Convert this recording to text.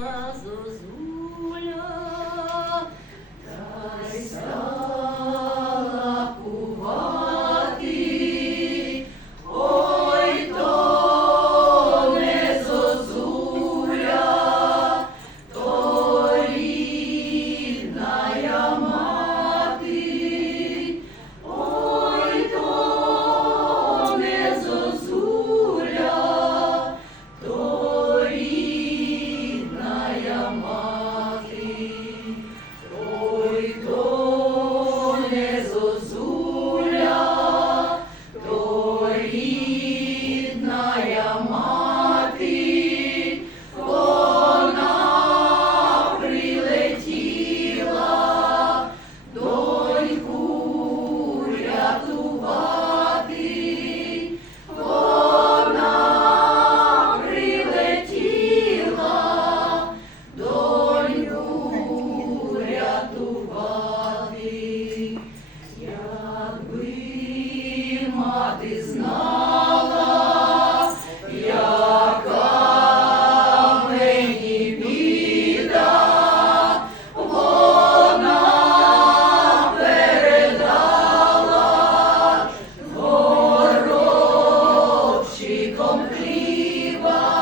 Lazarus. ти знала, яка мені біда вона передала горобчиком хліба.